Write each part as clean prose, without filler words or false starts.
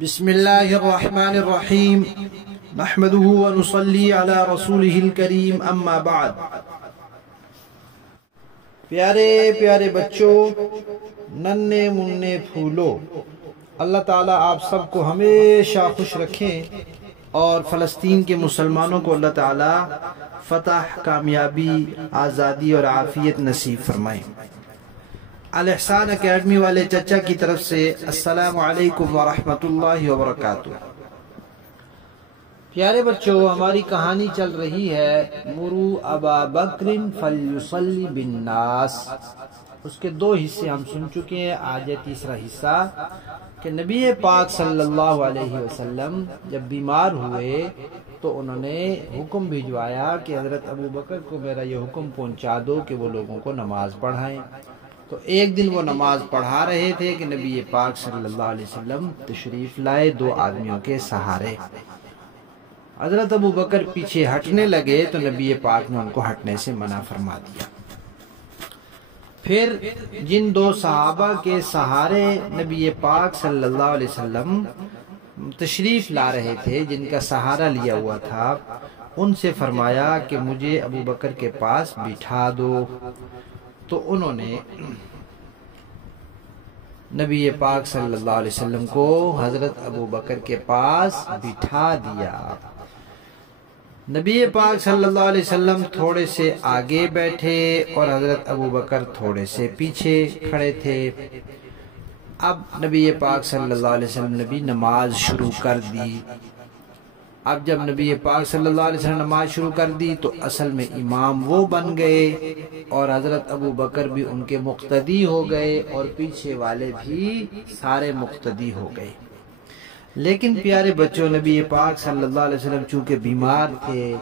بسم اللہ الرحمن الرحیم نحمده ونصلی علی رسولہ الکریم اما بعد۔ پیارے پیارے بچوں، ننھے منھے پھولو، اللہ تعالیٰ آپ سب کو ہمیشہ خوش رکھیں اور فلسطین کے مسلمانوں کو اللہ تعالیٰ فتح، کامیابی، آزادی اور عافیت نصیب فرمائیں۔ الاحسان اکیڈمی والے چچا کی طرف سے السلام علیکم ورحمۃ اللہ وبرکاتہ۔ پیارے بچوں، ہماری کہانی چل رہی ہے مرو ابا بکر فلیصلی بالناس۔ اس کے دو حصے ہم سن چکے ہیں، آج ہے تیسرا حصہ کہ نبی پاک صلی اللہ علیہ وسلم جب بیمار ہوئے تو انہوں نے حکم بھجوایا کہ حضرت ابو بکر کو میرا یہ حکم پہنچا دو کہ وہ لوگوں کو نماز پڑھائیں۔ تو ایک دن وہ نماز پڑھا رہے تھے کہ نبی پاک صلی اللہ علیہ وسلم تشریف لائے دو آدمیوں کے سہارے۔ حضرت ابو بکر پیچھے ہٹنے لگے تو نبی پاک نے ان کو ہٹنے سے منع فرما دیا۔ پھر جن دو صحابہ کے سہارے نبی پاک صلی اللہ علیہ وسلم تشریف لا رہے تھے، جن کا سہارا لیا ہوا تھا، ان سے فرمایا کہ مجھے ابو بکر کے پاس بٹھا دو۔ تو انہوں نے نبی پاک صلی اللہ علیہ وسلم کو حضرت ابو بکر کے پاس بٹھا دیا۔ نبی پاک صلی اللہ علیہ وسلم تھوڑے سے آگے بیٹھے اور حضرت ابو بکر تھوڑے سے پیچھے کھڑے تھے۔ اب نبی پاک صلی اللہ علیہ وسلم نے بھی نماز شروع کر دی۔ اب جب نبی پاک صلی اللہ علیہ وسلم نماز شروع کر دی تو اصل میں امام وہ بن گئے اور حضرت ابو بکر بھی ان کے مقتدی ہو گئے اور پیچھے والے بھی سارے مقتدی ہو گئے۔ لیکن پیارے بچوں، نبی پاک صلی اللہ علیہ وسلم چونکہ بیمار تھے،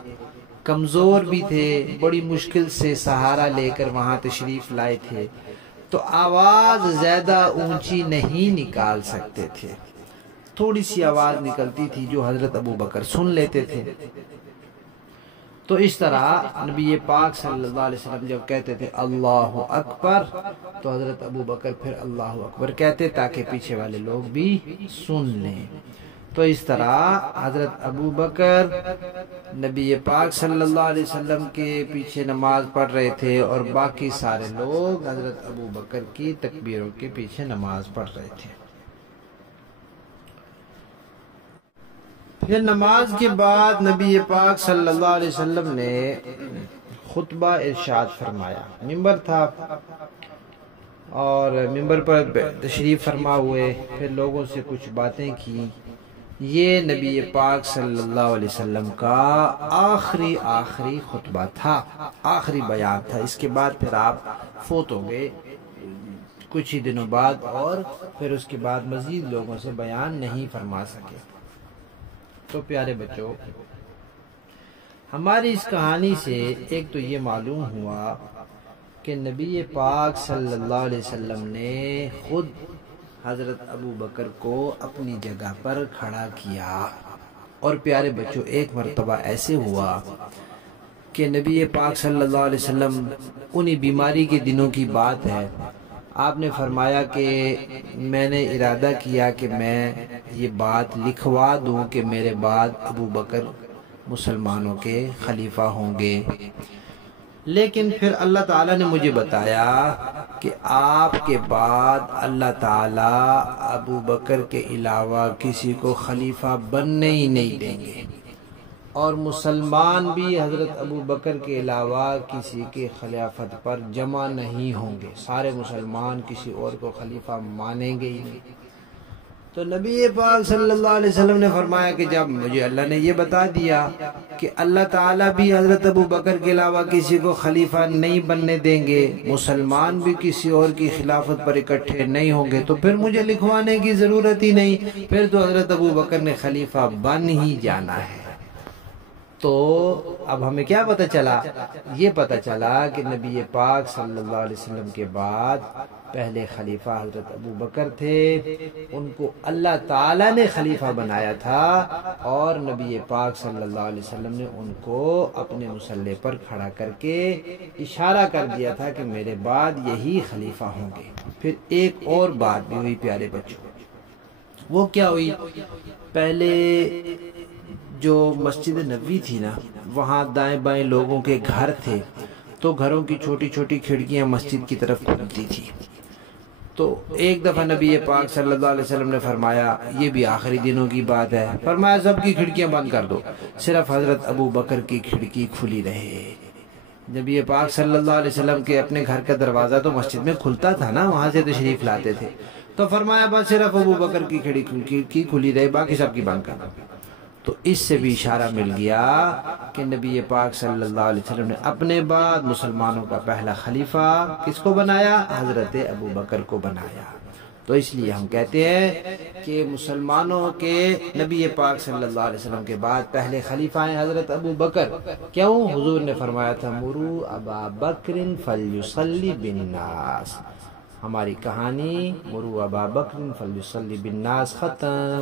کمزور بھی تھے، بڑی مشکل سے سہارا لے کر وہاں تشریف لائے تھے، تو آواز زیادہ اونچی نہیں نکال سکتے تھے۔ تھوڑی سی آواز نکلتی تھی جو حضرت ابو بکر سن لیتے تھے۔ تو اس طرح نبی پاک صلی اللہ علیہ وسلم جب کہتے تھے اللہ اکبر تو حضرت ابو بکر پھر اللہ اکبر کہتے تاکہ پیچھے والے لوگ بھی سن لیں۔ تو اس طرح حضرت ابو بکر نبی پاک صلی اللہ علیہ وسلم کے پیچھے نماز پڑھ رہے تھے اور باقی سارے لوگ حضرت ابو بکر کی تکبیروں کے پیچھے نماز پڑھ رہے تھے۔ پھر نماز کے بعد نبی پاک صلی اللہ علیہ وسلم نے خطبہ ارشاد فرمایا۔ ممبر تھا اور ممبر پر تشریف فرما ہوئے، پھر لوگوں سے کچھ باتیں کی۔ یہ نبی پاک صلی اللہ علیہ وسلم کا آخری خطبہ تھا، آخری بیان تھا۔ اس کے بعد پھر آپ فوت ہو گئے کچھ ہی دنوں بعد، اور پھر اس کے بعد مزید لوگوں سے بیان نہیں فرما سکے۔ تو پیارے بچوں، ہماری اس کہانی سے ایک تو یہ معلوم ہوا کہ نبی پاک صلی اللہ علیہ وسلم نے خود حضرت ابو بکر کو اپنی جگہ پر کھڑا کیا۔ اور پیارے بچوں، ایک مرتبہ ایسے ہوا کہ نبی پاک صلی اللہ علیہ وسلم انہی بیماری کے دنوں کی بات ہے، آپ نے فرمایا کہ میں نے ارادہ کیا کہ میں یہ بات لکھوا دوں کہ میرے بعد ابو بکر مسلمانوں کے خلیفہ ہوں گے، لیکن پھر اللہ تعالیٰ نے مجھے بتایا کہ آپ کے بعد اللہ تعالیٰ ابو بکر کے علاوہ کسی کو خلیفہ بننے ہی نہیں دیں گے، اور مسلمان بھی حضرت ابو بکر کے علاوہ کسی کے خلافت پر جمع نہیں ہوں گے، سارے مسلمان کسی اور کو خلیفہ مانیں گے ہی نہیں۔ تو نبی پاک صلی اللہ علیہ وسلم نے فرمایا کہ جب مجھے اللہ نے یہ بتا دیا کہ اللہ تعالیٰ بھی حضرت ابو بکر کے علاوہ کسی کو خلیفہ نہیں بننے دیں گے، مسلمان بھی کسی اور کی خلافت پر اکٹھے نہیں ہوں گے، تو پھر مجھے لکھوانے کی ضرورت ہی نہیں، پھر تو حضرت ابو بکر نے خلیفہ بن ہی جانا ہے۔ تو اب ہمیں کیا پتہ چلا؟ یہ پتہ چلا کہ نبی پاک صلی اللہ علیہ وسلم کے بعد پہلے خلیفہ حضرت ابو بکر تھے، ان کو اللہ تعالیٰ نے خلیفہ بنایا تھا، اور نبی پاک صلی اللہ علیہ وسلم نے ان کو اپنے مصلی پر کھڑا کر کے اشارہ کر دیا تھا کہ میرے بعد یہی خلیفہ ہوں گے۔ پھر ایک اور بات بھی ہوئی پیارے بچوں، وہ کیا ہوئی، پہلے جو مسجد نبوی تھی نا، وہاں دائیں بائیں لوگوں کے گھر تھے، تو گھروں کی چھوٹی چھوٹی کھڑکیاں مسجد کی طرف کھلتی تھی۔ تو ایک دفعہ نبی پاک صلی اللہ علیہ وسلم نے فرمایا، یہ بھی آخری دنوں کی بات ہے، فرمایا سب کی کھڑکیاں بند کر دو، صرف حضرت ابو بکر کی کھڑکی کھلی رہے۔ نبی پاک صلی اللہ علیہ وسلم کے اپنے گھر کا دروازہ تو مسجد میں کھلتا تھا نا، وہاں سے تشریف لاتے تھے، تو فرمایا بس صرف ابو بکر کی کھڑکی کھلی رہے، باقی سب کی بند کر دو۔ تو اس سے بھی اشارہ مل گیا کہ نبی پاک صلی اللہ علیہ وسلم نے اپنے بعد مسلمانوں کا پہلا خلیفہ کس کو بنایا؟ حضرت ابو بکر کو بنایا۔ تو اس لیے ہم کہتے ہیں کہ مسلمانوں کے نبی پاک صلی اللہ علیہ وسلم کے بعد پہلے خلیفہ ہیں حضرت ابو بکر۔ کیوں؟ حضور نے فرمایا تھا مرو ابا بکر فلیصلی بالناس۔ ہماری کہانی مرو ابا بکر فلیصلی بالناس ختم۔